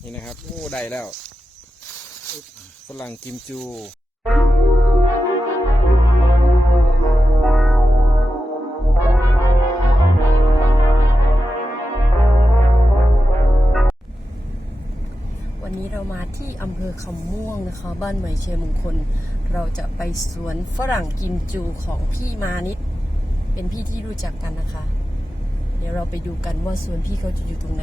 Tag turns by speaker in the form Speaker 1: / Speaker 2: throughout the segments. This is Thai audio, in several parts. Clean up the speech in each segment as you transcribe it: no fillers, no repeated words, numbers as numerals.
Speaker 1: นี่นะครับโอ้ได้แล้วฝรั่งกิมจู
Speaker 2: วันนี้เรามาที่อำเภอคำม่วงนะคะบ้านใหม่ชัยมงคลเราจะไปสวนฝรั่งกิมจูของพี่มานิดเป็นพี่ที่รู้จักกันนะคะเดี๋ยวเราไปดูกันว่าสวนพี่เขาจะอยู่ตรงไหน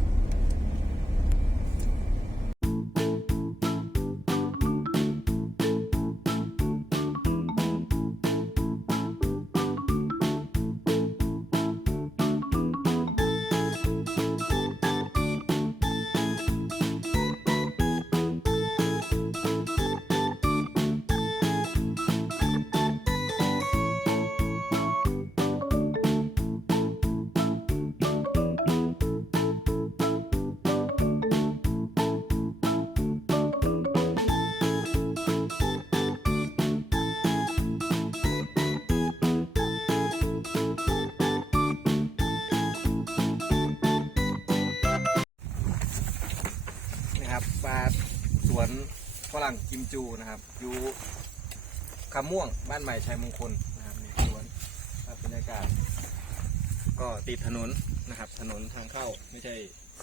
Speaker 1: มาสวนฝรั่งกิมจูนะครับอยู่คำม่วงบ้านใหม่ชัยมงคลนะครับในสวนบรรยากาศก็ติดถนนนะครับถนนทางเข้าไม่ใช่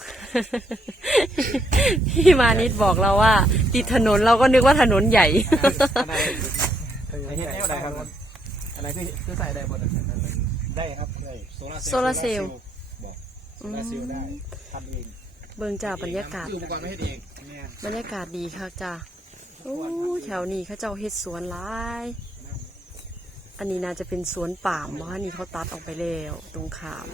Speaker 2: พี่มานิดบอกเราว่าติดถนนเราก็นึกว่าถนนใหญ่
Speaker 1: อะไรเห็นแนวใดครับอะไรคือใส่ได้บนได้ครับได้
Speaker 2: โซลาเซลล์
Speaker 1: บอกโซลาเซลล์ได้ทำเอง
Speaker 2: เบิ่งจ้าบรรยากาศ
Speaker 1: อุปกรณ์ไม่ให้เอง
Speaker 2: บรรยากาศดีค่ะจ้าโอ้แถวนี้เขาเจ้าเฮ็ดสวนหลายอันนี้น่าจะเป็นสวนป่ามเพราะนี่เขาตัดออกไปแล้วตรงขาม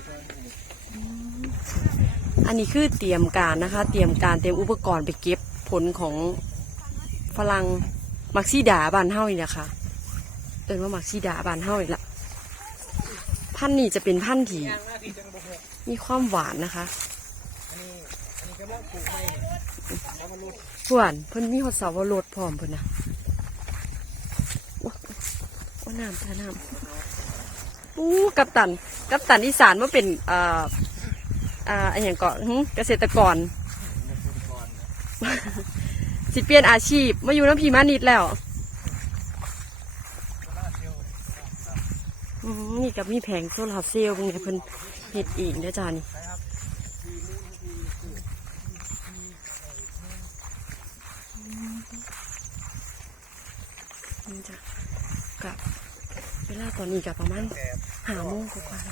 Speaker 2: อันนี้คือเตรียมการนะคะเตรียมอุปกรณ์ไปเก็บผลของฝรั่งมักซีดาบานเฮ้าอีกนะคะว่ามักซีดาบานเฮ้าอีกละพันธุ์นี้จะเป็นพันธุ์ที่มีความหวานนะคะส่วนเพิ่นมีหอดสาวรสพร้อมเพิ่นนะว่าน้ำน้ำกัปตันอีสานว่าเป็นอันอย่างเกาะเกษตรกรสิเปลี่ยนอาชีพมาอยู่น้ำพีมานิดแล้วนี่กับมีแผงโซลาร์เซลล์เป็นไงเพิ่นเฮ็ดเองเด้อจ้านี่จะกับเวลาตอนนี้กับประมาณ5 โมงกว่า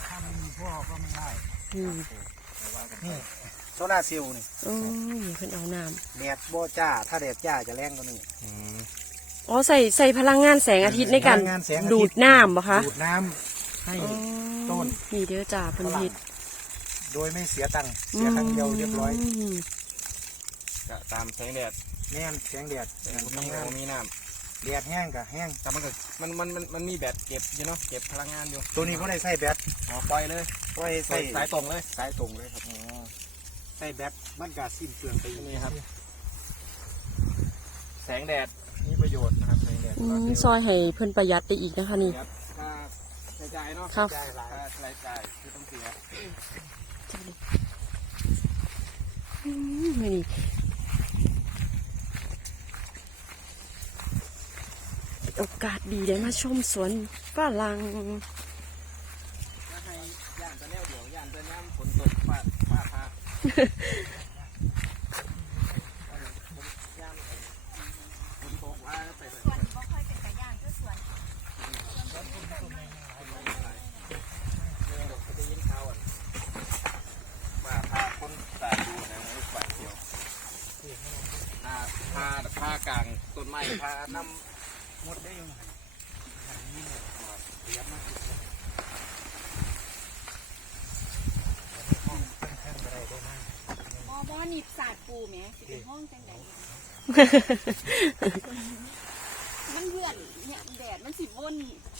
Speaker 3: นี่โซลาเซลล์นี่
Speaker 2: เพิ่นเอาน้ำ
Speaker 3: แดดโบจ้าถ้าแดดจ้าจะแรงกว่านี้
Speaker 2: อ๋อใส่พลังงานแสงอาทิตย์ในการดูดน้ำป่ะคะ
Speaker 3: ดูดน้ำให้ต้น
Speaker 2: นี่เด้อจ้าเพิ่นเฮ็ด
Speaker 3: โดยไม่เสียตังค์เสียครั้งเดียวเรียบร้อย
Speaker 1: ก็ตามแสงแดด
Speaker 3: แน่นแสงแดด
Speaker 1: มีน้ำ
Speaker 3: แดดแห้งกับแห้ง
Speaker 1: แต่มันมีแบตเก็บอยู่เนาะเก็บพลังงานอยู่
Speaker 3: ตัวนี้ก็ได้ใส่แบต
Speaker 1: ปล่อยเลย
Speaker 3: ปล่อยใส่
Speaker 1: สายตรงเลย
Speaker 3: ครับใส่แบตมันก็สิ้นเปลืองไป
Speaker 1: นี่ครับแสงแดดมีประโยชน์นะครับแสงแดด
Speaker 2: ซอยให้เพิ่นประหยัดได้อีกนะคะนี่
Speaker 1: ค่าใช้จ่ายเนาะ
Speaker 2: ครับ
Speaker 1: ค่าใช้จ่ายที่ต้องเสีย
Speaker 2: นี่โอกาสดีได้มาชมสวนฝรั่ง
Speaker 1: ให้ย่านตัวแนวเดียวย่านตัวน้ำฝนตกฟ้าผ่าฝนตกว่าไปสวนบ่ค่อยเป็นกระย่านคือสวนจะยินข่าวว่าพาคนตายดูนะลูกบาดเดียวพากลางต้นไม้พาน้ำหมดได้ยังไงนี่หมดเรียบมาก
Speaker 3: ห้องแท่งอะไรได้มาก
Speaker 4: บ่หนีบสาดปูแหมสิเป็นห้องจังไดมันเบื่อเนี่ยแดดมันสิวน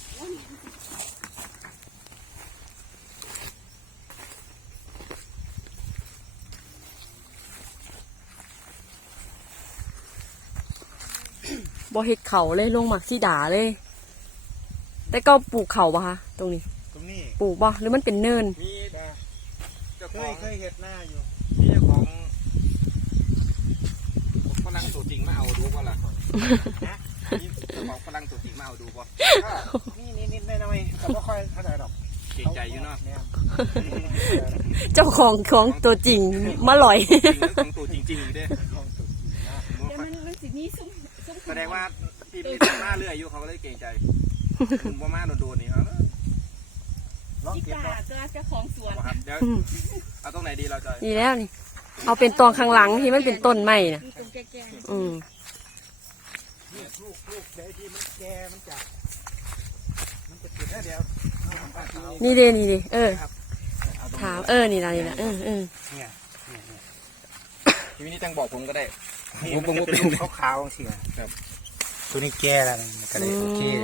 Speaker 2: บ่เฮ็ดเขาเลยลงหมักซีดาเลยแต่ก็ปลูกเขาป่ะคะตรงนี้ปลูกป่ะหรือมันเป็นเนิน
Speaker 1: มีเจ้าของ
Speaker 3: เคยเห็ดหน้าอยู่
Speaker 1: มีเจ้าของรั่งตัวจริงมาเอาดูป่ะล่ะนี่เจ้าของฝรั่งตัวจริงมาเอาดูป่ะ
Speaker 3: ก็นี่นิดๆหน่อยๆแต่ไม่ค่อยเท่าไหร่หรอก
Speaker 1: เก่งใจอยู่เนาะ
Speaker 3: เนี่ย
Speaker 2: เจ้าของตัวจริงมาลอย
Speaker 1: จริงนะของตัวจริงๆอยู่เด้
Speaker 4: เดี๋ยวมันสิมีซุ้ม
Speaker 1: แสดงว่าพี่มีมาเรื่อยอยู่เขาก็เลยเก่งใจคุณบ่มาโดนๆนี่เอา
Speaker 3: ลอง
Speaker 4: อี
Speaker 3: เก็บ
Speaker 4: กา
Speaker 3: เนาะ
Speaker 4: เจ้าของสวน
Speaker 1: ครับเดี๋ยวเอาตรงไหนดีเราจะ
Speaker 2: นี่แล้วนี่ เอาเป็นตองข้างหลังที่มันเป็นต้นไม้น่ะ
Speaker 4: มีตรงแก่
Speaker 2: อืม
Speaker 3: เนี่ยลูกเดี๋ยวที่มันแก่มันจะติดได้เดียวเอาทำปากเอา
Speaker 2: นี่เด้นี่เด้เออ
Speaker 1: เอาตรง
Speaker 2: ถาม
Speaker 1: นี้
Speaker 2: นี่นะเออ
Speaker 3: เนี่ย
Speaker 1: ทีนี้จังบอกผมก็ได้
Speaker 3: นี่มันจะเป็นลูกขาวๆเสีย
Speaker 1: ครับ
Speaker 3: ตัวนี้แก่แล้วมันก็เลยโอเคเลย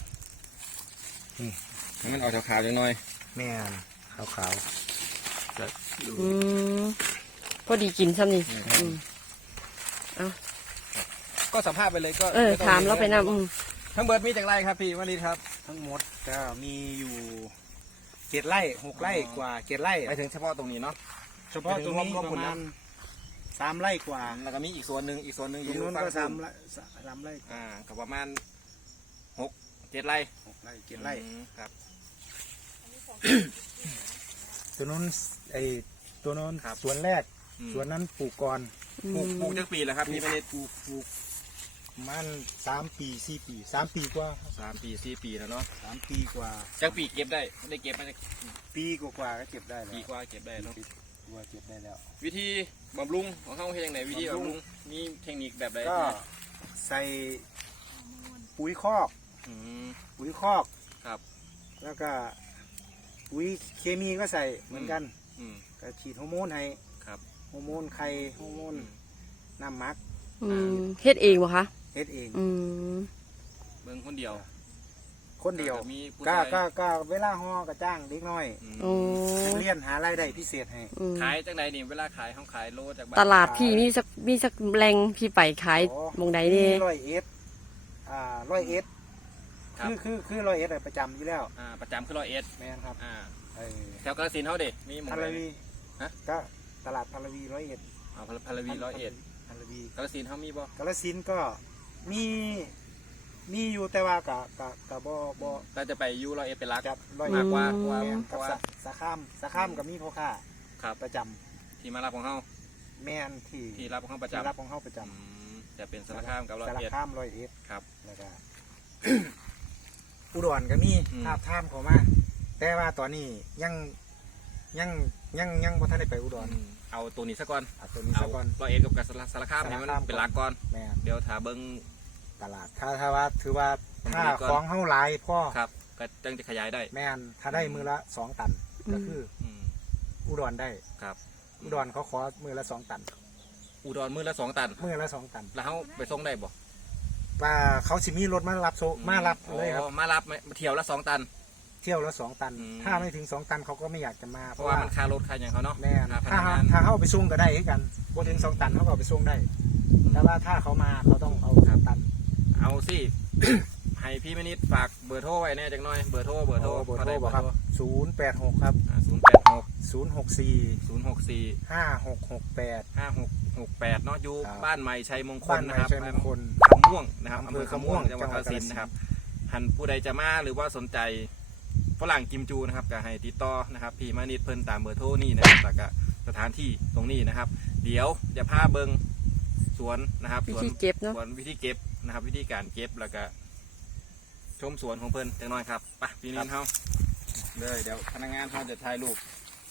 Speaker 1: ให้มันออกขาวๆจังหน่อย
Speaker 3: แม่นขาว
Speaker 2: อืมพอดีกินซ้ำนี่อืม
Speaker 1: ก็สัมภาษณ์ไปเลยก็
Speaker 2: ถามเราไปนำ
Speaker 1: ทั้งเบิร์ดมีจังไรครับพี่วลีครับ
Speaker 3: ๆทั้งหมดก็มีอยู่7 ไร่6 ไร่กว่า7 ไร่
Speaker 1: ไปถึงเฉพาะตรงนี้เนาะ
Speaker 3: เฉพาะตรงนี้
Speaker 1: รวมๆ
Speaker 3: ประมาณ3 ไร่กว่า
Speaker 1: แล้วก็มีอีกส่วนหนึ่งอ
Speaker 3: ตร
Speaker 1: ยู่
Speaker 3: งนู้น
Speaker 1: ฝั่ง
Speaker 3: ก็
Speaker 1: นู้น
Speaker 3: 3 ไร่
Speaker 1: ก็ประมาณ6-7 ไร่
Speaker 3: 6 ไร่7 ไร่
Speaker 1: ครับ
Speaker 3: ตัวนู้นตัวนู้น
Speaker 1: ครับ
Speaker 3: สวนแรก สวนนั้นปลูกก่อน
Speaker 1: ปลูกจักปีแล้วครับพี่ไม่ได้
Speaker 3: ปลูกประมัน3 ปี4 ปี3 ปีกว่า
Speaker 1: 3 ปี4 ปีแล้วเนาะ
Speaker 3: 3 ปีกว่า
Speaker 1: จักปีเก็บได้เก็บมาจาก
Speaker 3: ปีกว่าก็เก็บได้แล้ว
Speaker 1: ปีกว่าเก็บได้เนาะ
Speaker 3: ปีกว่าเก็บได้แล้ว
Speaker 1: วิธีบำรุงของเขาเป็นยังไงวิธีบำรุงมีเทคนิคแบบใด
Speaker 3: ก็ใส่ปุ๋ยคอก
Speaker 1: อืม
Speaker 3: ปุ๋ยคอก
Speaker 1: ครับ
Speaker 3: แล้วก็ปุ๋ยเคมีก็ใส่เหมือนกัน
Speaker 1: อืม
Speaker 3: ก็ฉีดฮอร์โมนให้
Speaker 1: ครับ
Speaker 3: ฮอร์โมนไข่ฮอร์โมนน้ำหมัก
Speaker 2: เฮ็ดเองบ่คะ
Speaker 3: เฮ็ดเอง
Speaker 1: เบิ่งคนเดียว
Speaker 3: คนเดียว
Speaker 1: แต่มีผู้
Speaker 3: ก็
Speaker 1: ชาย
Speaker 3: ก็เวลาห่อก็จ้างเด็กน้อย
Speaker 2: โอ้
Speaker 3: เรียนหารายได้พิเศษให้
Speaker 1: ขายจากไหนนี่เวลาขายเขาขายโลจากบ้าน
Speaker 2: ตลาดพี่มีสักแรงพี่ไปขายหมองใดนี่
Speaker 3: 100 100 คือ100ประจำอยู่แล้ว
Speaker 1: ประจำคือ100
Speaker 3: แม่นครับ
Speaker 1: แถวกาฬสินธุ์เขาเด็มีหมอง
Speaker 3: พา
Speaker 1: ไหน
Speaker 3: ราวี
Speaker 1: ฮะ
Speaker 3: ก็ตลาดพาราวี101
Speaker 1: พลวี101
Speaker 3: พาราวี
Speaker 1: กาฬสินธุ์เขามีบ่
Speaker 3: กาฬสินธุ์ก็มีอยู่แต่ว่ากะบ่
Speaker 1: ก็จะไปยู101เป็นหลัก
Speaker 3: จับ
Speaker 1: มากกว่า
Speaker 3: แม่น
Speaker 1: เพ
Speaker 3: กับ
Speaker 1: ราะว่า
Speaker 3: สะข้ามกับมีพ่อค้า
Speaker 1: ครับ
Speaker 3: ประจ
Speaker 1: ที่มารับของเขา
Speaker 3: ำแม่นที่
Speaker 1: ที่รับของเขาประ
Speaker 3: ที่
Speaker 1: จำ
Speaker 3: รับของเขาประจ
Speaker 1: จะเป็นสารคามกับ
Speaker 3: ำสาร
Speaker 1: 101
Speaker 3: ข้าม101
Speaker 1: ครับ
Speaker 3: แล้วก็ อุดรก็มี
Speaker 1: อืม
Speaker 3: ภาพท่ามเขามาแต่ว่าตอนนี้ยังบ่ทันได้ไปอุดร
Speaker 1: เอาตัวนี้ซะก่อน
Speaker 3: เอาตัวนี้
Speaker 1: เอา
Speaker 3: ซะก่อน
Speaker 1: 101กับสารคามเนี่ยมัน
Speaker 3: สารคาม
Speaker 1: เป็นหลักก่อน
Speaker 3: แม่น
Speaker 1: เดี๋ยวถ้าเบิ้ง
Speaker 3: ตลาดถ้าว่าถือว่า
Speaker 1: ผลผ
Speaker 3: ถ้า
Speaker 1: ลิตก่อน
Speaker 3: ของเฮาหลายพ่อ
Speaker 1: ครับก็จังจะขยายได้
Speaker 3: แม่นถ้าได้มือละ2 ตันก็คือ
Speaker 1: อืม
Speaker 3: อุดรได้
Speaker 1: ครับ
Speaker 3: อุดรเขาขอมือละ2 ตัน
Speaker 1: อุดรมือละ2 ตัน
Speaker 3: มือละ2 ตัน
Speaker 1: แล้วเขาไปส่งได้บ่
Speaker 3: ว่าเขาสิมีรถมารับมารับเลยครับ
Speaker 1: อ๋อมารับไหมเที่ยวละ2 ตัน
Speaker 3: เที่ยวละ2 ตัน
Speaker 1: อืม
Speaker 3: ถ้าไม่ถึง2 ตันเขาก็ไม่อยากจะมา
Speaker 1: เพราะว่ามันค่ารถค่าอย่างเขาเนาะ
Speaker 3: แม่น
Speaker 1: ค่าพนักงาน
Speaker 3: ถ้าเขาเอาไปส่งก็ได้คือกันบ่ถึง2 ตันเขาก็เอาไปส่งได้ แต่ว่าถ้าเขามาเขาต้องเอา3 ตัน
Speaker 1: เอาสิ ให้พี่มนิดฝากเบอร์โทรไว้แน่จังหน่อยเบอร์โทร
Speaker 3: เบอร์โทรบ่ครับ086ครับ 064
Speaker 1: 086 064
Speaker 3: 5668
Speaker 1: 5668เนาะอยู่
Speaker 3: ครับ
Speaker 1: บ้านใหม่ชัยมงคล
Speaker 3: บ้านใหม่
Speaker 1: นะครับ
Speaker 3: ชัยมงคล
Speaker 1: คำม่วงนะครับ
Speaker 3: อำ
Speaker 1: อำ
Speaker 3: เภ
Speaker 1: เภ
Speaker 3: อ
Speaker 1: อ
Speaker 3: คำ
Speaker 1: คำ
Speaker 3: ม่
Speaker 1: ม่
Speaker 3: ว
Speaker 1: ว
Speaker 3: ง
Speaker 1: งจังหวัด
Speaker 3: จังหวั
Speaker 1: กา
Speaker 3: ด
Speaker 1: ฬสินธุ์นะครับหันผู้ใดจะมาหรือว่าสนใจฝรั่งกิมจูนะครับก็ให้ติดต่อนะครับพี่มานิดเพิ่นตามเบอร์โทรนี่นะครับแล้วก็สถานที่ตรงนี้นะครับ เดี๋ยวจะพาเบิงสวนนะครับ
Speaker 2: วิ
Speaker 1: สวน
Speaker 2: ธีเก็บเนาะ
Speaker 1: สวนวิธีเก็บนะครับ วิธีการเก็บแล้วก็ชมสวนของเพิ่นจังน้อยครับไปพี่นิดเฮาเลยเดี๋ยวพนักงานเขาจะถ่ายรูป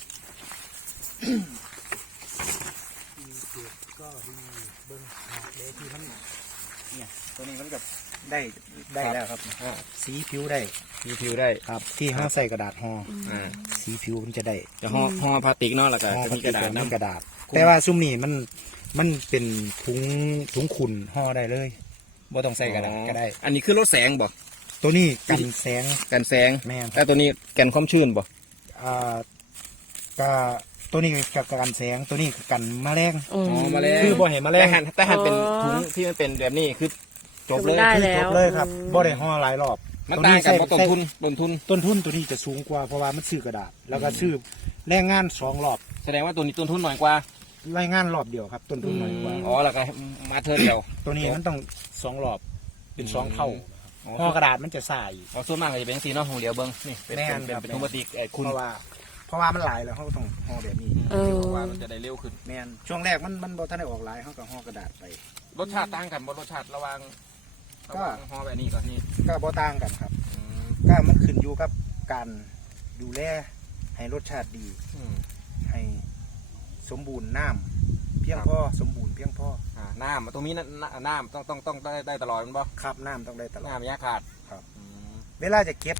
Speaker 3: ก็ดีเบิ้งเลที่มันเนี่ยตัวนี้มันกับได้แล้วครับสีผิวได้
Speaker 1: มีผิวได้
Speaker 3: ครับที่ห้าใส่กระดาษห่อ
Speaker 1: อ่า
Speaker 3: สีผิวมันจะได้
Speaker 1: จะห่อพลาสติกเนาะแล้วก็
Speaker 3: ห่อ
Speaker 1: จะ
Speaker 3: พลา
Speaker 1: มี
Speaker 3: ส
Speaker 1: ก
Speaker 3: ติ
Speaker 1: ระดาษ
Speaker 3: น้ำก
Speaker 1: น้ำ
Speaker 3: ระดาษ แต่ว่าซุ้มนี่มันเป็นถุงขุ่นห่อได้เลยบ่ต้องใส่กระดาษก็ได้
Speaker 1: อันนี้คือลดแสงบ่
Speaker 3: ตัวนี้กันแสง
Speaker 1: กันแสง
Speaker 3: แม่น
Speaker 1: แต่ตัวนี้กันความชื้นบ่
Speaker 3: ก็ตัวนี้กับกันแสงตัวนี้กันแมลง
Speaker 1: มาแล้ว
Speaker 3: คือบ่เห็นแมลง
Speaker 1: แต่หันเป็นถุงที่มันเป็นแบบนี้คือ
Speaker 3: จบเลย
Speaker 2: ได้
Speaker 3: คือ
Speaker 2: แล้
Speaker 3: จ
Speaker 2: ว
Speaker 3: บเลยครับบ่ได้ห่อหลายรอบ
Speaker 1: มันต่างกับต้นทุน
Speaker 3: ต้นทุนตัวนี้จะสูงกว่าเพราะว่ามันซื้อกระดาษ แล้วก็ซื้อแรงงาน2 รอบ
Speaker 1: แสดงว่าตัวนี้ต้นทุนน้อยกว่า
Speaker 3: รายงานรอบเดียวครับต้นทุนน้อยกว่า
Speaker 1: อ๋อแล้วก็มาเทิร์นเดียว
Speaker 3: ตัวนี้มันต้อง2 รอบเป็น2 เท่า
Speaker 1: อ๋อ
Speaker 3: ห่อกระดาษมันจะใส่
Speaker 1: อ๋อส่วนมากก็จะเป็นสีเนาะของเดียวเบิ้งนี่เป็น
Speaker 3: แม่น
Speaker 1: เป็น
Speaker 3: ครับ
Speaker 1: เป็นทุ่งปฏิกคุณ
Speaker 3: เพราะว่ามันหลายแล้วเขาก็ต้องห่อแบบนี้
Speaker 2: เออ
Speaker 1: เพราะว่ามันจะได้เร็วขึ้น
Speaker 3: แม่นช่วงแรกมันบ่ทันได้ออกหลายเขาก็ห่อกระดาษไป
Speaker 1: รสชาติต่างกันบ่รสชาติระหว่าง
Speaker 3: ก็
Speaker 1: ห่อแบบนี้กับนี่
Speaker 3: ก็บ่ต่างกันครับ
Speaker 1: อืม
Speaker 3: ก็มันขึ้นอยู่กับการดูแลให้รสชาติดี
Speaker 1: อืม
Speaker 3: ให้สมบูรณ์น้ำเพียงพอสมบูรณ์เพียงพอ
Speaker 1: น้ำตรงนี้น้ำต้องได้ตลอดมันบ่
Speaker 3: ครับน้ำต้องได้ตลอด
Speaker 1: น้ำอยาขาด
Speaker 3: ครับ
Speaker 1: อืม
Speaker 3: เวลาจะเก็บ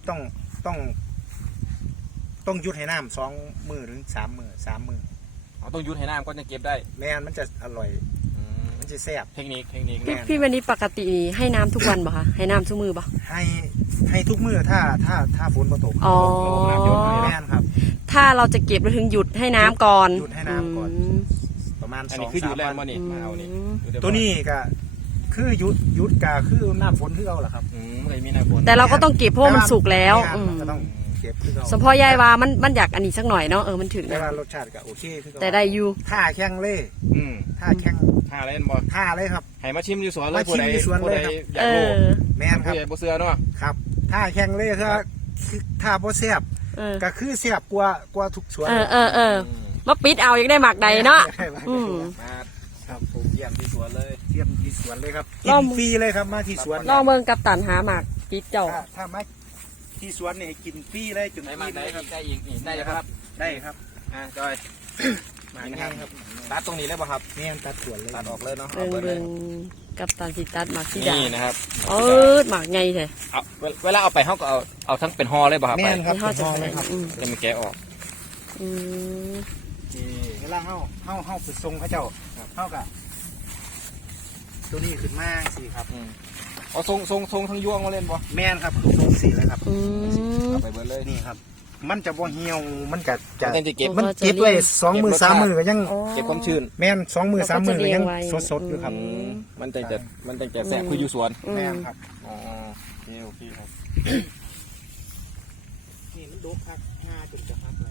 Speaker 3: ต้องหยุดให้น้ำ2 มื้อถึง3 มื้อ3 มื้อ
Speaker 1: เอาต้องยุดให้น้ำก็จะเก็บได้
Speaker 3: แม่นมันจะอร่อย
Speaker 1: อืม
Speaker 3: มันจะแซ่บ
Speaker 1: เทคนิค
Speaker 2: พี่วันนี้ปกติให้น้ำทุกวันป่ะคะให้น้ำทุกมือป่ะ
Speaker 3: ให้ทุกมื้อถ้าฝนบ่ตก
Speaker 2: อ๋อ
Speaker 3: แม่นครับ
Speaker 2: ถ้าเราจะเก็บเราถึงหยุดให้น้ำก่อน
Speaker 3: หยุดให้น้ำก่อน
Speaker 2: ม
Speaker 3: ประมาณ
Speaker 1: อันนี้คืออยู่
Speaker 3: 2-3
Speaker 1: แล้ว
Speaker 3: วัน
Speaker 1: มานี่มาเอานี่
Speaker 3: ตัวนี้ก็คือหยุดก็คือน้ำฝนคือเอาล่ะครับ
Speaker 1: เลยมีน้ำฝน
Speaker 2: แต่เราก็ต้องเก็บเพราะว่ามันสุกแล้ว
Speaker 3: ม่น
Speaker 2: อืม
Speaker 3: ก็ต้องเก็บคือเอา
Speaker 2: สมพ่อยายว่ามันอยากอันนี้สักหน่อยเนาะมันถึง
Speaker 3: แต่
Speaker 2: นะ
Speaker 3: ว่ารสชาติก็โอเคคือเอา
Speaker 2: แต่ได้อยู่
Speaker 3: ท่าแข้งเล่
Speaker 1: อืม
Speaker 3: ท่าแข้ง
Speaker 1: ทาเล่นบ่
Speaker 3: ท่าเลยครับ
Speaker 1: ให้มาชิมอยู่สวนเลย
Speaker 3: มาชิมอยู่สวนเลยครับ
Speaker 1: อยา
Speaker 2: เอก
Speaker 1: รู้
Speaker 2: อ
Speaker 3: แม่นค
Speaker 1: ผู้
Speaker 3: รับ
Speaker 1: ใหญ่บ่เสือเนาะ
Speaker 3: ครับท่าแข้งเล่คือท่าบ่แซ่บ
Speaker 2: เออ
Speaker 3: ก็คือแซ่บกว่าทุกสวน
Speaker 2: เออมาปิดเอาอยากได้หมักใดเนาะอืม
Speaker 1: มา
Speaker 3: ครับผม
Speaker 1: เยี่ยมที่สวนเลย
Speaker 3: เทียมที่สวนเลยครับ
Speaker 2: รอบ
Speaker 3: กินฟรีเลยครับมาที่สวน
Speaker 2: ลองเบิ่งกับตันหาหมักปิดเจ้า
Speaker 3: ถ้ามาที่สวนนี่กินฟรีเลยจน
Speaker 1: ได้
Speaker 3: ฟ
Speaker 1: มา
Speaker 3: รี
Speaker 1: ได้
Speaker 3: เลยครับ
Speaker 1: ได้อีกนี่ได้ครับ
Speaker 3: ได้ครับ
Speaker 1: จอย
Speaker 3: มา
Speaker 1: นี่
Speaker 3: ง่า
Speaker 1: นะ
Speaker 3: ย
Speaker 1: ค
Speaker 3: ค
Speaker 1: รั
Speaker 3: รั
Speaker 1: บบ ตัดตรงนี้เลยป่ะครับ
Speaker 3: แม่นตัดสวนเลย
Speaker 1: ตัดออกเลยเนาะ
Speaker 2: เบิ่ง
Speaker 1: อาล
Speaker 2: เบิ่
Speaker 1: ย
Speaker 2: งกับตันสิตัดหมักสีดา
Speaker 1: นี่นะครับ
Speaker 2: หมักไงแท้
Speaker 1: เอาเวลาเอาไปเขาก็เอาทั้งเป็นห่อเลยป่ะครับ
Speaker 3: แม่น
Speaker 1: ไป
Speaker 3: ครับ
Speaker 2: ที่เขาจะ
Speaker 3: มอง
Speaker 2: ใส่
Speaker 3: เลยครับ
Speaker 1: จะมาแกะออก
Speaker 2: อืม
Speaker 3: เวลาเฮาไปส่งเขาเจ้าเฮาก็ตัวนี้ขึ้นมาสิครับ
Speaker 1: เอาทรงทั้งยวงมาเล่นป่ะ
Speaker 3: แม่นครับคือลงสีเลยครับ
Speaker 2: อืม
Speaker 1: เอาไปเบิดเลย
Speaker 3: นี่ครับ มันจะบ่เหี่ยวมันก็จะ
Speaker 1: มันจะเก็บ
Speaker 3: มันเก็บไว้2 มือ 3 มือก็ยัง
Speaker 2: อ๋อ
Speaker 1: เก็บความชื้น
Speaker 3: แม่น2 มือ 3 มือก็ยัง
Speaker 2: เราก็จะเลี้ยงไว้
Speaker 3: สดๆอยู่ครับ
Speaker 2: อืม
Speaker 1: มันจะแสบคืออยู่สวน
Speaker 3: แม่นครับ
Speaker 1: อ๋อโอเคครับ
Speaker 3: นี่มันดกคักงาจนจะคักเลย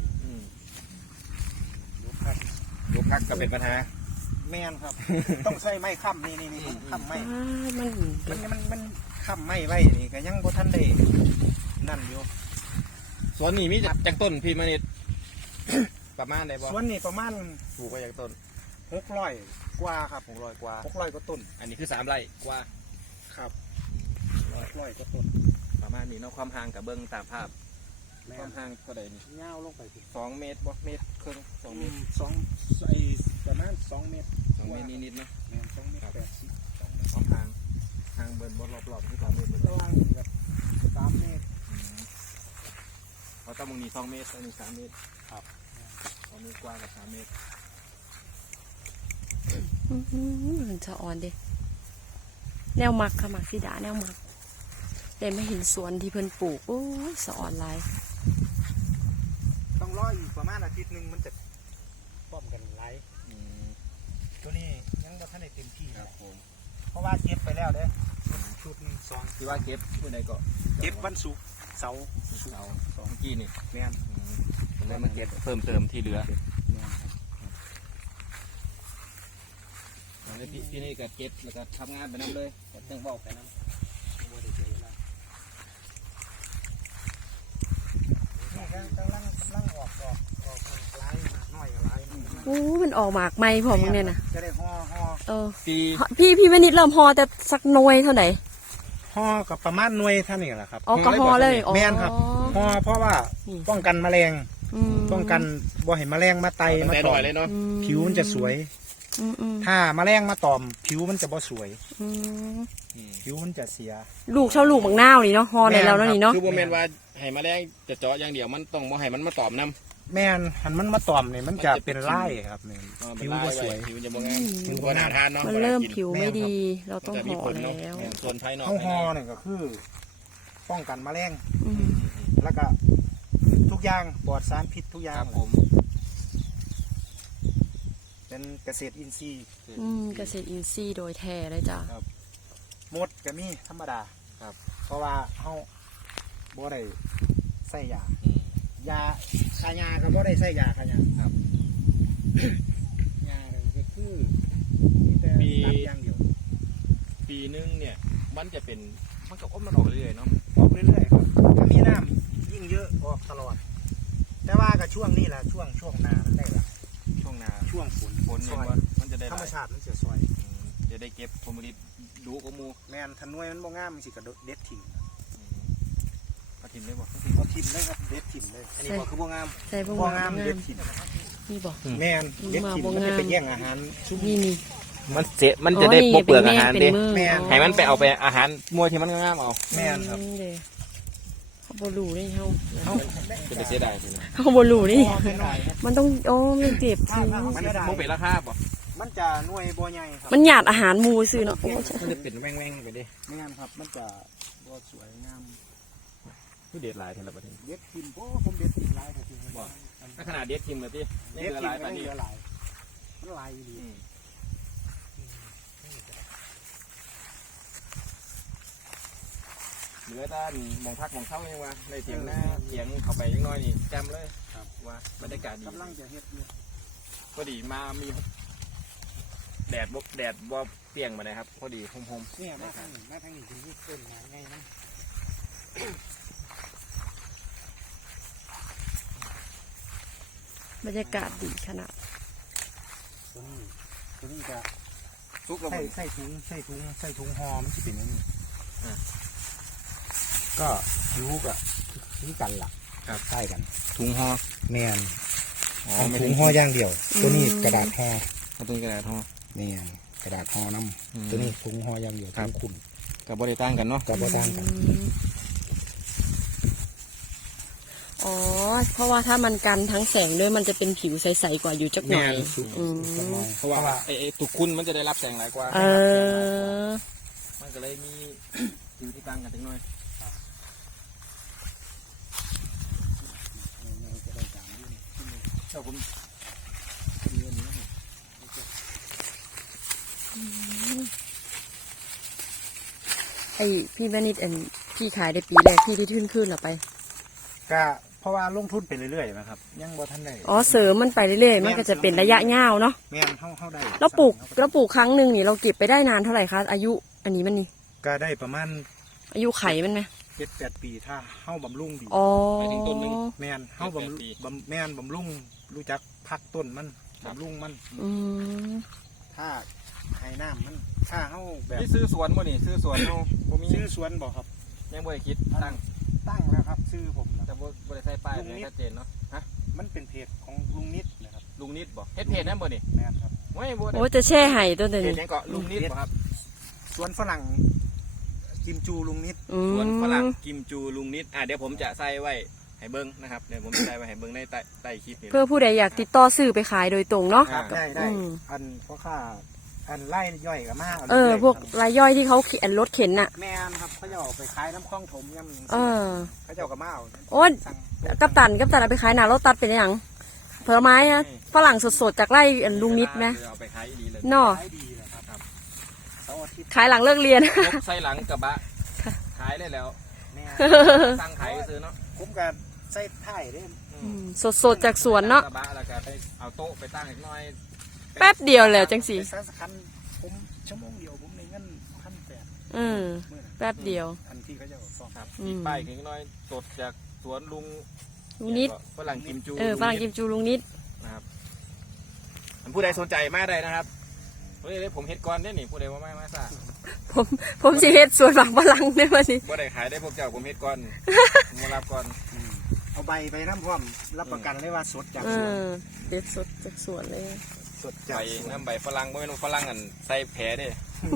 Speaker 1: ลูกพักก็เป็นปัญหา
Speaker 3: แม่นครับ ต้องใช้ไม้ค้ำนี่ค้ำไม้
Speaker 2: มัน
Speaker 3: มันค้ำไม้ไว้นี่ก็ยังบ่ทันได้นั่นอยู่
Speaker 1: สวนนี่มีจากต้นพี่มานิด ประมาณไหนบ่
Speaker 3: สวนนี่ประมาณ
Speaker 1: ปลูกไว้จากต้น
Speaker 3: 600กว่าครับ
Speaker 1: 600กว่า
Speaker 3: 600กว่าต้น
Speaker 1: อันนี้คือ3 ไร่กว่า
Speaker 3: ครับ600กว่าต้น
Speaker 1: ประมาณนี้เนาะความห่างกับเบิ้งตามภาพ
Speaker 3: แม่
Speaker 1: ความห่างเท่าใดนี่
Speaker 3: ยาวลงไปถึง
Speaker 1: 2 เมตรบ่เมตรครึ่ง2 เมตร
Speaker 3: ประมาณ2 เมตร
Speaker 1: 2 เมตรนิดๆเนาะ
Speaker 3: แม่น2 เมตร80 2 เมตร
Speaker 1: ความห่างเบิ้งบ่รอบๆคือ2 เมตรเลย
Speaker 3: ระหว่างกับ3 เมตร
Speaker 1: เพราะต้องมึงนี่2 เมตรอันนี้3 เมตร
Speaker 3: ครับ
Speaker 1: 2 เมตรกว่ากับ3 เมตร
Speaker 2: มันจะอ่อนดิแนวหมักค่ะหมักสีดาแนวหมักแต่ไม่เห็นสวนที่เพิ่นปลูกโอ้ยสะอ่อนหลาย
Speaker 3: ต้องรออีกประมาณอาทิตย์หนึงมันจะป้อมกันหลายตัวนี้ยังบ่ทันได้เต็มที่
Speaker 1: ครับผม
Speaker 3: เพราะว่าเก็บไปแล้วเด้ชุดหนึง2
Speaker 1: คือว่าเก็บมื้อใดก็
Speaker 3: เก็บวันศุกร์เสาร์
Speaker 1: เสาเมื่อกี้นี่
Speaker 3: แม่น
Speaker 1: ผมเลยมาเก็บเพิ่มเติมที่เหลือ
Speaker 3: แม่นครับ
Speaker 1: แล้วที่นี่ก็เก็บแล้วก็ทำงานไปน้ำเลยจังบอกไปน้ำ
Speaker 3: บ่ได้เสียเวลานี่ครับกำลังออกหลายมากน้อยก็หลาย
Speaker 2: โอ้มันออกหมากไหมพร้อมเนี่ยนะ
Speaker 3: จะได้ห่อ
Speaker 2: เออ
Speaker 1: ที่
Speaker 2: พี่ไม่นิดเริ่มฮอแต่สักหน่วยเท่าไหร่
Speaker 3: ห่อกับประมาณหน่วยเท่านี้แหละครับ
Speaker 2: อ๋อก็ฮอเลยอ๋อ
Speaker 3: แม่นครับ ห่อเพราะว่า
Speaker 2: อืม
Speaker 3: ป้องกันแมลง
Speaker 2: อืม
Speaker 3: ป้องกันบ่ให้แมลงมาไตมา
Speaker 1: แต่
Speaker 3: ต
Speaker 1: ห
Speaker 3: อ
Speaker 1: น่อ
Speaker 3: ม
Speaker 1: ยเลยเนาะ
Speaker 2: อืม
Speaker 3: ผิวมันจะสวย
Speaker 2: อืม
Speaker 3: ถ้าแมลงมาตอม ผิวมันจะบ่สวย
Speaker 2: อืม
Speaker 3: ผิวมันจะเสีย
Speaker 2: ลูกเช่าลูกบางนาวนี่เนาะฮอได้แล้วเนาะนี่เนาะ
Speaker 1: คือโมเมนต์ว่าให้มาแรงจะเจาะอย่างเดียวมันต้องบ่ให้มันมาตอมน้ำ
Speaker 3: แม่นหันมันมาตอมเนี่ยมันจะเป็นไร่ครับเนี่ย
Speaker 1: เป็
Speaker 3: ผิ
Speaker 1: น
Speaker 3: ว
Speaker 1: ลาย
Speaker 3: บ่
Speaker 1: ไว้
Speaker 3: สวย
Speaker 1: ผิวจะบ่งามผิวบ่น่าทานเนาะ
Speaker 2: มันเริ่ม
Speaker 1: บ่ากิ
Speaker 2: ผิวไม่ดี เราต้อง
Speaker 1: จะ
Speaker 2: ห่
Speaker 1: มี
Speaker 2: อ
Speaker 1: ผลเนาะ
Speaker 2: แล้ว
Speaker 1: ส่วนภายนอก
Speaker 3: เข้าห่อเนี่ยก็คือ ป้องกันแมลง
Speaker 2: อืม
Speaker 3: แล้วก็ทุกอย่างปลอดสารพิษทุกอ
Speaker 1: ค
Speaker 3: ย่าง
Speaker 1: รับผม
Speaker 3: เป็นเกษตรอินทรีย์
Speaker 2: เกษตรอินทรีย์โดยแท้เลยจ้ะ
Speaker 3: มดก็มีธรรมดา
Speaker 1: ครับ
Speaker 3: เพราะว่าเฮาบ่ได้ใส่ยา
Speaker 1: อืม
Speaker 3: ยาขายาก็บ่ได้ใส่ยาขายา
Speaker 1: ครับ
Speaker 3: ยาก็มีแต่
Speaker 1: ปี
Speaker 3: ตัดอย่างเดียว
Speaker 1: ปีนึงเนี่ยมันจะเป็นมันก็มันออกเรื่อยๆเนาะ
Speaker 3: ออกเรื่อยๆครับถ้ามีน้ำยิ่งเยอะออกตลอด แต่ว่ากับช่วงนี้แหละช่วงนามันได้ละ
Speaker 1: ช่วงหนา
Speaker 3: ช่วงฝน
Speaker 1: ฝน
Speaker 3: ซ
Speaker 1: เนี่ย
Speaker 3: อย
Speaker 1: มันจะได้ห
Speaker 3: ธร
Speaker 1: ลาร
Speaker 3: ม
Speaker 1: ย
Speaker 3: ชาติมันเสียซอย
Speaker 1: จะได้เก็บผลผลิตดูกว่าหมู
Speaker 3: แมนทันนวยมันบ่งามมันสิกระเด็ดถิ่ม
Speaker 1: เอาทิมได้บ่
Speaker 3: เอาถิ่มเลยครับเด็ดถิ่มเลย
Speaker 1: อันนี้บ่คือบ่งาม
Speaker 2: ใส่บ่
Speaker 3: บ่
Speaker 2: งาง
Speaker 3: าม
Speaker 2: ม
Speaker 3: เด็ดถิ่ม
Speaker 2: นี่บอก
Speaker 3: แมนเด็ดถิ่ม
Speaker 2: บ่
Speaker 3: มัน
Speaker 2: งาม
Speaker 3: จะไปแย่งอาหารชุบ
Speaker 2: นี่
Speaker 1: มันเสียมันจะได้ปกเปลือกอาหาร
Speaker 2: เป็
Speaker 1: เด้
Speaker 2: นมือ
Speaker 3: แม่น
Speaker 1: ให้มันไปเอาไปอาหารมัวที่มันงามๆเอา
Speaker 3: แมนครับ
Speaker 2: เด้เขาบ่รู้นี่เฮา
Speaker 3: เอา
Speaker 1: จะไปเสียดายทีนี้
Speaker 2: เขาบ่รู้นี่
Speaker 3: พอไปหน่อย
Speaker 2: มันต้องโอ้มันเจ็บทิ้ง
Speaker 3: มัน
Speaker 1: มัน
Speaker 3: เสียดาย
Speaker 1: บ่เป็นราคาบ่
Speaker 3: มันจะหน่วยบ่ใหญ่ครับ
Speaker 2: มันหยาดอาหารหมูซื้อเนาะโอ้
Speaker 1: มันจะเป็นแว่งๆไปเด้
Speaker 3: แม่นครับมันจะบ่สวยงาม
Speaker 1: คือเด็ดหลายเท่าละประเทศ
Speaker 3: เด็ดถิ่มโอ้ผมเด็ดถิ่มหลายครับจริงๆ
Speaker 1: บ่ ถ้าขนาดเด็ดทิมเลยที่นี่
Speaker 3: เด็ด
Speaker 1: คือ
Speaker 3: ถิ่
Speaker 1: ห
Speaker 3: ม
Speaker 1: ลาย
Speaker 3: ก็
Speaker 1: ปาน
Speaker 3: ไม่
Speaker 1: นี้
Speaker 3: เหลือหลายมันหลายอยู่ดี
Speaker 1: เหลือแต่หมองพักหมองเช่ายังว่าในเถียงหน้าเถียงเข้าไปยังน้อยนี่จำเลยว่าบรรยากาศดี
Speaker 3: กำลังจะเฮ็ดอยู่
Speaker 1: พอดีมามีแดดบ่เปรียงมาเลยครับ พอดีหอม
Speaker 3: เนี่ยมาทางนี้ถึงที่ขึ้นมาไงนะ
Speaker 2: บรรยากาศดีขนาด
Speaker 3: ตัวนี้จะ
Speaker 1: ๆซุกแล้ว
Speaker 3: ใส่ถุงหอมที่เป็นอย่างนี้
Speaker 1: อ่า
Speaker 3: ก็คิ้วกับคิ้วกันล่ะ
Speaker 1: ครับ
Speaker 3: ใส่กัน
Speaker 1: ถุงห่อ
Speaker 3: แมน
Speaker 1: อ๋อ
Speaker 3: เป็น
Speaker 1: ไม่
Speaker 3: ถุ
Speaker 1: ถึ
Speaker 3: ง
Speaker 1: ง
Speaker 3: ห่อย่างเดียว ตัวนี้กระดาษห่อ
Speaker 1: เอาตัวนี้กระดาษห่อ
Speaker 3: แมนกระดาษห่อน้
Speaker 1: อืม
Speaker 3: ำตัวนี้ถุงห่อย่างเดียว
Speaker 1: ครั
Speaker 3: ถุ
Speaker 1: บ
Speaker 3: งขุ่น
Speaker 1: กับบริต่างกันเนาะ
Speaker 3: กับบ่ต่างกัน
Speaker 2: อ๋อ เพราะว่าถ้ามันกันทั้งแสงด้วยมันจะเป็นผิวใสๆกว่าอยู่จักหน่อย อืม
Speaker 1: เพราะว่าไอ้ตุกคุณมันจะได้รับแสงหลายกว่า
Speaker 2: เออ
Speaker 1: มันก็เลยมี ผิวที่ต่างกันจังหน่อยเจ้าผม
Speaker 2: ไอพี่แม่นิดพี่ขายได้ปีแรกพี่ได้ทุนขึ้นหรอไป
Speaker 3: ก็เพราะว่าลงทุนไปเรื่อยๆนะครับ ยังบ่ทันได้
Speaker 2: อ๋อเสริมมันไปเรื่อยๆมันก็จะเป็นระยะยาวเนาะ
Speaker 3: แมนเข้าได้
Speaker 2: เราปลูกครั้งหนึ่งนี่เราเก็บไปได้นานเท่าไหร่คะอายุอันนี้มันนี่
Speaker 3: ก็ได้ประมาณ
Speaker 2: อายุไขมันไหม
Speaker 3: 7-8 ปีถ้าเข้าบำรุงดี
Speaker 2: อ๋อ
Speaker 3: แมนเข้าบำรุงแมนบำรุงรู้จักพักต้นมันบำรุงมัน
Speaker 2: อืม
Speaker 3: ถ้าให้น้ำมันถ้าเข้าแบบ
Speaker 1: นี่ซื้อสวนบ่นี่ซื้อสวนเฮาบ่มี
Speaker 3: ชื่อสวนบอกครับ
Speaker 1: ยังบ่ได้คิดตั้ง
Speaker 3: ตั้งแล้วครับชื่อผมนะ
Speaker 1: แต่บ่ได้ใส่ป้ายเลยชัดเจนเนาะฮะ
Speaker 3: มันเป็นเพจของลุงนิดนะครับ
Speaker 1: ลุงนิดบ่เฮ็ดเพจนั้นบ่นี่
Speaker 3: แมนครับ
Speaker 1: โอ้ยบ่ได้
Speaker 2: โอ้จะแช่ไห่ตัวเดียว
Speaker 1: เพจ
Speaker 2: นี้
Speaker 1: ยังเกาะลุงนิดบ่ครับ
Speaker 3: สวนฝรั่งกิมจูลุงนิด
Speaker 2: อื
Speaker 1: สวนฝรั่ง
Speaker 2: ม
Speaker 1: กิมจูลุงนิดเดี๋ยวผมจะใส่ไว้ให้เบิ้งนะครับเดี๋ยวผมจะใส่ไว้ให้เบิ้งในใต้คลิปนี้
Speaker 2: เพื่อผู้ใดอยากติดต่อซื้อไปขายโดยตรงเนาะ
Speaker 1: อ่า
Speaker 3: ได้
Speaker 2: อืม
Speaker 3: อันเพราะค่าอันไล่ย่อยกับมา
Speaker 2: พวกรายย่อยที่เขาเขียนรถเข็นน่ะ
Speaker 3: แมนครับเขาจะออกไปขายน้ำคลองถมย่ำ
Speaker 2: เออ
Speaker 3: เขาจะเอากับมาเอา
Speaker 2: โอ้ย
Speaker 3: สั่ง
Speaker 2: กัปตันเอาไปขายหนารถตัดเป็นอย่างผลไม้นะฝรั่งสดๆจากไร่ลุงนิดไหม
Speaker 1: เอาไปขายดีเลย
Speaker 2: เนาะ
Speaker 3: ขายดีเลยครับเสาร์อาทิตย์
Speaker 2: ขายหลังเลิกเรียน
Speaker 1: ยกใส่หลังกระบะขายได้แล้ว
Speaker 3: แม่
Speaker 1: สั่งขายซื้อเนาะ
Speaker 3: ผมกับใส่ถ่ายได้
Speaker 2: สดๆจากสวนเนาะ
Speaker 1: กระบะแล้วก็ไปเอาโต๊ะไปตั้งอีกหน่อย
Speaker 2: แป๊บเดียวแล้วจังสิ
Speaker 3: ไปสักคันผมชั่วโมงเดียวผมในเงิน1,800
Speaker 2: อืม
Speaker 3: มื้อนั้น
Speaker 2: แป๊บเดียว
Speaker 3: อันที่เขาจะเอาซ่อม
Speaker 1: ครับ
Speaker 2: อืม
Speaker 1: อีกป้ายอีกหน่อยสดจากสวนลุง
Speaker 2: ลุงนิด
Speaker 1: ฝรั่งกิมจู
Speaker 2: ฝรั่งกิมจูลุงนิด
Speaker 1: นะครับผู้ใดสนใจมาได้นะครับเฮ้ยผมเฮ็ดก่อนได้นี่ผู้ใดว่ามาซะ
Speaker 2: ผมสิเฮ็ดสวนหลังฝรั่งในวันนี้
Speaker 1: บ่ได้ขายได้พวกเจ้าผมเฮ็ดก่อนผมมารับก่อน
Speaker 3: เอาใบไปน้ำพร้อมรับประกันเลยว่าสดจาก
Speaker 2: เอ
Speaker 3: สวน
Speaker 2: อเด็ดสดจากสวนเลย
Speaker 3: สดจาก
Speaker 1: ใบ
Speaker 3: สวน
Speaker 1: น้ำใบฝรั่งบ่แม่นฝรั่งอันใส่แผลเด้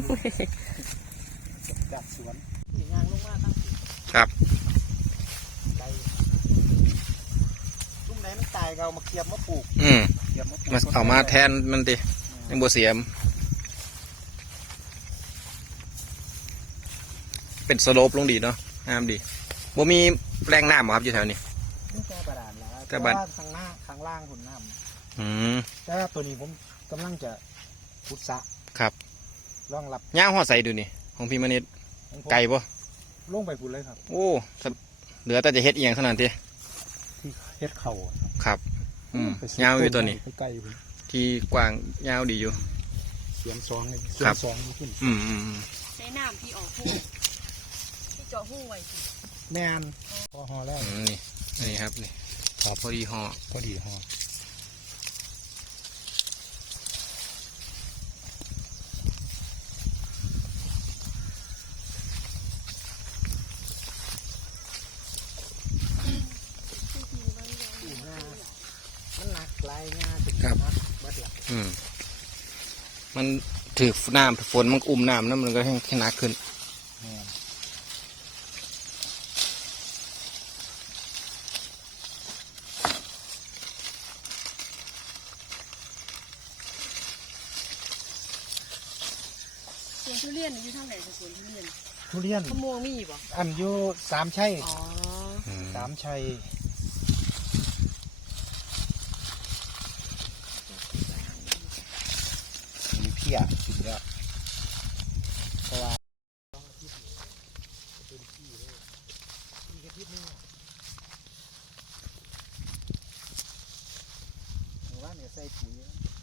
Speaker 3: สดจากสวนงานลงมาตั้ง
Speaker 1: ครับ
Speaker 3: ใบตุ้มไหนมันตายก็เอามาเคียบมาปลูก
Speaker 1: อืม
Speaker 3: เคียบมาปลูก
Speaker 1: มาเอามาแทนมันดิยังบ่เสียมเป็นสโลปลงดีเนาะงามดีบ่มีแรงน้ำบ่ครับอยู่แถวนี้
Speaker 3: นี่แค่ประดานแล้ว
Speaker 1: แต่บัด
Speaker 3: ว่าข้างหน้าข้างล่างหุ่นน้ำ
Speaker 1: อืม
Speaker 3: แต่ว่าตัวนี้ผมกำลังจะพุทธะ
Speaker 1: ครับ
Speaker 3: รองรับ
Speaker 1: ย่างฮอดใส่ดูนี่ของพี่มณิษฐ์
Speaker 3: ของผม
Speaker 1: ไก่บ่
Speaker 3: ลงไปพุ่นเลยครับ
Speaker 1: โอ้เหลือแต่จะเฮ็ดอีหยังเท่านั้นติ
Speaker 3: ที่เฮ็ดเข่าครับ
Speaker 1: ครับอืม
Speaker 3: ไปซื้
Speaker 1: ยาวอยู่ตัวนี้
Speaker 3: ไปไกลพุ่น
Speaker 1: ที่กว้างยาวดีอยู่
Speaker 3: สเสียงสองเลยเสีย
Speaker 1: ครั
Speaker 3: ง
Speaker 1: บ
Speaker 3: สองนี่ขึ้น
Speaker 4: ใช้น้ำที่ออกหูที่เจาะหูไว้สิ
Speaker 3: แม่นพอหอแล้ว
Speaker 1: นี่ครับนี่หอพอดีห่อ
Speaker 3: พอดีหอ มันหนักลายงาถึงนักบัดหลัก
Speaker 1: มันถือน้ำฝนมันอุ้มน้ำนั่นมันก็ให้หนักขึ้น
Speaker 3: แม่น
Speaker 4: สวนทุเรียนอยู่ทางไหนสวนทุเรียน
Speaker 3: ทุเรียน
Speaker 4: มะม่วงมีบ่
Speaker 3: อันอยู่สามชัย
Speaker 4: อ๋อ
Speaker 3: สามชัยมีเพี้ยกินแล้วเพราะว่าว่าเนี่ยใส่ปุ๋ย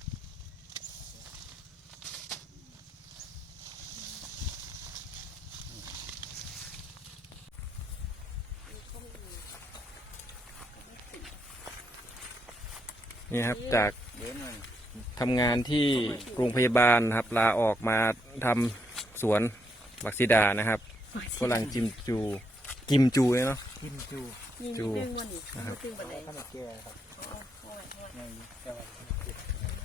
Speaker 1: นี่ครับจาก
Speaker 3: เดี๋ยวหน่อย
Speaker 1: ทำงานที่โรงพยาบาลนะครับลาออกมาทำสวนบักซิดานะครับฝรั่งกิมจูเลยเนาะ
Speaker 3: กินจู
Speaker 4: นี่
Speaker 1: จู
Speaker 4: มีตึงวันนี้
Speaker 1: นะครับ
Speaker 4: ตึงบันได
Speaker 3: ข้าวมันแก่ครับ
Speaker 4: โอ้ยโอ้ย
Speaker 3: ยังแต่ว่าเก็บ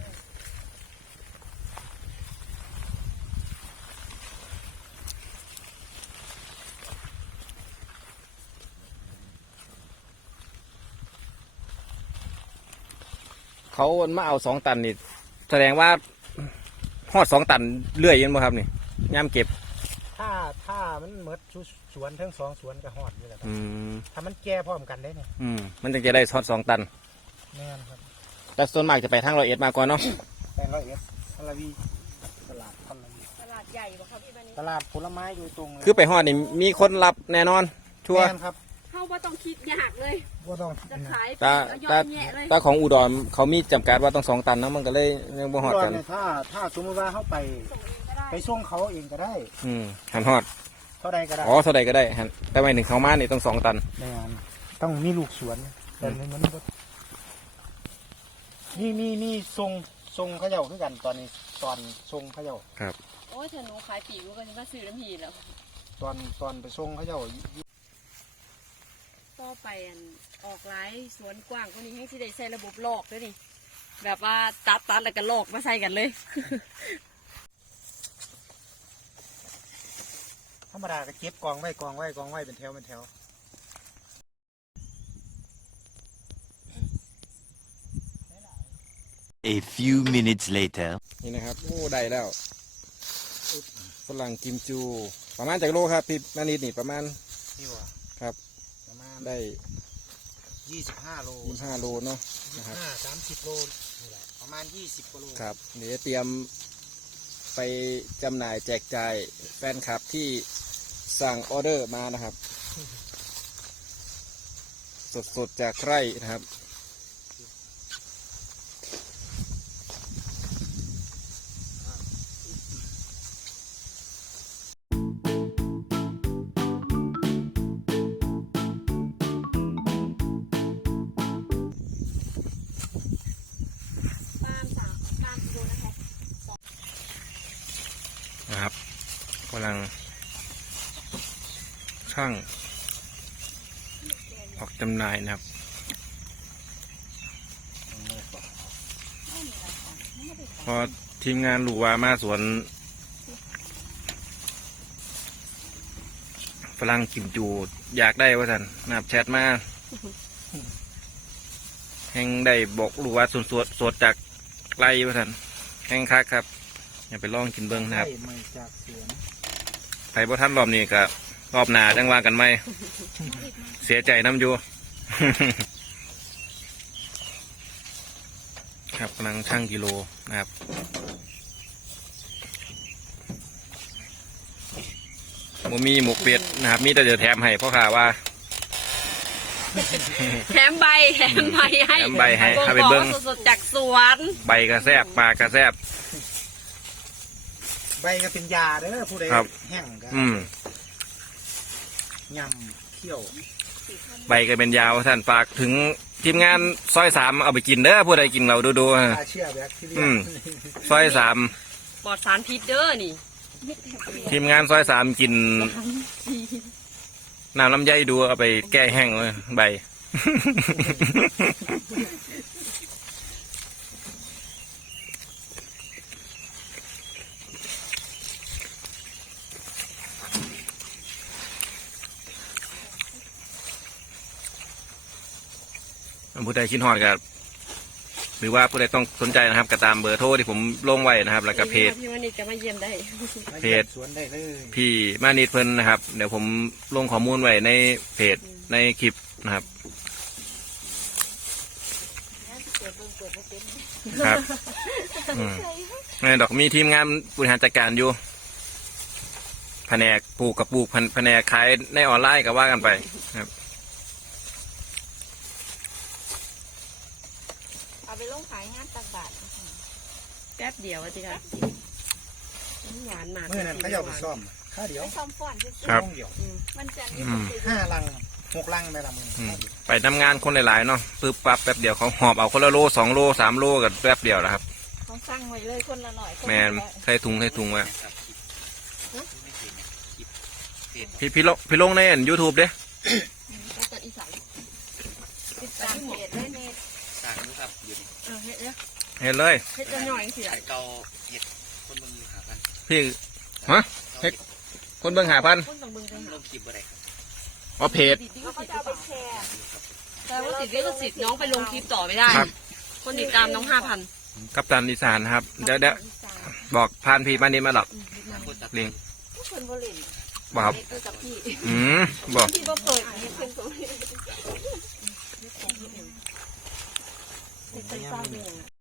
Speaker 1: เขามาเอา2 ตันนี่แสดงว่าฮอด2 ตันเรื่อยยันบ่ครับนี่ย่ามเก็บ
Speaker 3: ถ้ามันหมดสวนทั้งสองสวนก็หอดนี่แหละครับ
Speaker 1: อืม
Speaker 3: ถ้ามันแก่พร้อมกันได้เนี่ย
Speaker 1: มันจึงจะได้ฮอด2 ตัน
Speaker 3: แม่นครับ
Speaker 1: แต่ส่วนมากจะไปทาง101มาก่อนเนาะ
Speaker 3: แปลง101พลวีตลาดพลวี
Speaker 4: ตลาดใหญ่บ่ครับพี่บันนี้
Speaker 3: ตลาดผลไม้โดยตรงเลย
Speaker 1: คือไปฮอดนี่มีคนรับแน่นอน ชัวร์
Speaker 3: แม่นครับ
Speaker 4: เข้าว่าต้องคิดยากเลย
Speaker 3: บ่ต้อง
Speaker 4: จะขาย
Speaker 1: ตา
Speaker 4: ยอ
Speaker 1: ตา
Speaker 4: ดแยะเลย
Speaker 1: ตาของอุดรเขามีจำกัดว่าต้อง2 ตันเนาะมันก็เลยยังบ่ฮอดกัน
Speaker 3: เนี่ยถ้าสมมติว่าเขาไป
Speaker 4: ส่งเองก็ได้
Speaker 3: ไปส่งเขาเองก็ได้
Speaker 1: หันฮอด
Speaker 3: เท่าใดก็ได้
Speaker 1: อ๋อเท่าใดก็ได้หันแต่ไม่ถึงเขามานี่ต้อง2 ตัน
Speaker 3: แม่นต้องมีลูกสวนแต่มันบ่นี่ทรงเขาเจ้าคือกันตอนนี้ตอนทรงเขาเจ้า
Speaker 4: โอ้ยถ้าหนูขายปีกหนูก็จะมาซื้อน้ำพีแล้ว
Speaker 3: ตอนไปทรงเขาเจ้า
Speaker 4: ต่อไปอันออกไลฟ์สวนกว้างกว่านี้ให้ที่ได้ใส่ระบบลอกด้วยนี่แบบว่าตัดแล้วก็ลอกมาใส่กันเลย
Speaker 3: ธรรมดาก็เก็บกองไว้เป็นแถวเป็นแถว
Speaker 5: A few minutes later.
Speaker 1: นี่นะครับโอ้ได้แล้วฝรั่งกิมจูประมาณจากโลครับพี่นานิดนี่ประมาณ
Speaker 3: นี่ว่า
Speaker 1: ครับ
Speaker 3: ประมาณ
Speaker 1: ได้
Speaker 3: 25 โล
Speaker 1: 25 โลเนาะนะครับ
Speaker 3: 30 โลนี่แหละประมาณ20กว่าโล
Speaker 1: ครับเดี๋ยวเตรียมไปจำหน่ายแจกจ่ายแฟนคลับที่สั่งออเดอร์มานะครับ สดๆจากไร่นะครับ
Speaker 4: ตามกิโลนะคะ
Speaker 1: นะครับกำลังช่างออกจำหน่ายนะครับ พอทีมงานรู้ว่ามาสวนฝรั่งกิมจูอยากได้ว่าสันนับแชทมาแห่งได้บอกรู้ว่าสดจากไร่ว่าสันแห่งคักครับ อย่าไปลองกินเบิ้งนะครับ
Speaker 3: ไล่มาจากสวน
Speaker 1: ไปบ่ทันรอบนี้ก็รอบหน้าจังว่ากันไหม เสียใจน้ำอยู่ ครับกำลังชั่งกิโลนะครับบ่มีหมกเป็ดนะครับ มีแต่เดี๋ยวแถมให้พ่อข่าว่า
Speaker 4: แถมใบให้
Speaker 1: แถมใบให้
Speaker 4: บ่ง
Speaker 1: ให้ไป
Speaker 4: บอก
Speaker 1: เบิ้ง
Speaker 4: ว่าสดๆจากสวน
Speaker 1: ใบกระแซบปลากระแซบ
Speaker 3: ใบก็เป็นยาเด้อผู้ใด
Speaker 1: ครับ
Speaker 3: แห้งก็
Speaker 1: อืม
Speaker 3: ยำเคี่ยว
Speaker 1: ใบก็เป็นยาวท่านฝากถึงทีมงานซอย3เอาไปกินเด้อผู้ใดกินเราดู
Speaker 3: ฆ่าเชื้อแบคทีเรี
Speaker 1: อื
Speaker 3: ย
Speaker 1: ม ซอย3
Speaker 4: ปลอดสารพิษเด้อนี่
Speaker 1: ทีมงานซอย3กินน้ำลำไยดูเอาไปแก้แห้งเลยใบ ผู้ใดคิดฮอดกับหรือว่าผู้ใดต้องสนใจนะครับก็ตามเบอร์โทรที่ผมลงไว้นะครับ แล้วก็เพจ
Speaker 4: พี่วันนี้ก็มาเยี่ยมได้
Speaker 3: มา
Speaker 1: เพ
Speaker 3: เยี่ย
Speaker 1: จ
Speaker 3: มสวนได้เลย
Speaker 1: พี่มานิดเพิ่นนะครับ เดี๋ยวผมลงข้อมูลไว้ในเพจในคลิปนะครับครับในดอกมีทีมงานบริหารจัดการอยู่แผนกปลูกกับปลูกแผนกขายในออนไลน์ก็ว่ากันไปครับ
Speaker 6: เอาไปลงขายงานตักบาท
Speaker 4: แป๊บเดียวอะจิค่ะหวานมาก
Speaker 3: เมื่อนั้นเขาจะเอาไปซ่อมค่าเดียว
Speaker 6: ไปซ่อมฟ้อนซื่อ
Speaker 1: ครับ
Speaker 3: ห้องเดียว
Speaker 6: ๆมันจะมี
Speaker 1: อืม
Speaker 3: 5 ลัง 6 ลังไปละมือ
Speaker 1: อืม
Speaker 3: ค่าเดียว
Speaker 1: ไปทำงานคนหลายๆเนาะปึ๊บปั๊บแป๊บเดียวเขาหอบเอาคนละโล2 โล 3 โลกันแป๊บเดียวนะครับ
Speaker 6: เขาสั่งไว้เลยคนละหน่อย
Speaker 1: แมนใส่ถุงไว้พี่ลงในยูทูบเด้
Speaker 4: แล้วก็อีสาน
Speaker 6: ติดตามเพจเลยเนต
Speaker 7: ต่างนะครับอยู่นี่
Speaker 4: เฮ็ดเด้อ
Speaker 1: เห็นเลย
Speaker 4: เฮ็ดจะหน่อยสิ
Speaker 7: ขายเก่าเห็ดคนเมืองหาพัน
Speaker 1: พี่ฮะเฮ็ดคนเบิ่ง5,000
Speaker 4: คนต้องเบิ่งไป
Speaker 7: ล
Speaker 4: หาง
Speaker 7: คลิปอะไรครับ
Speaker 1: อ๋อเพจ
Speaker 4: ติดลิข
Speaker 6: แล้วก็
Speaker 4: สิทธิ์
Speaker 6: จะ
Speaker 4: หรือเปล่า
Speaker 6: เอาไปแชร์
Speaker 4: แต่ว่าติดลิขสิทธิ์น้องไปลงคลิปต่อไม่ได้
Speaker 1: ครับ
Speaker 4: คนติดตามน้อง5,000
Speaker 1: กัปตันอีสานครับเดี๋ยวบอกพานพี่มานี่มาหรอก
Speaker 7: คนตัด
Speaker 1: เลี้ยง
Speaker 6: ผู้คนบริเวณ
Speaker 1: บอกครับ
Speaker 6: เด็กดูกับพี่
Speaker 1: บอก
Speaker 6: ที่ว่าเปิดเห็นเป็นตัว
Speaker 4: เป็นเศร้าเลยอะ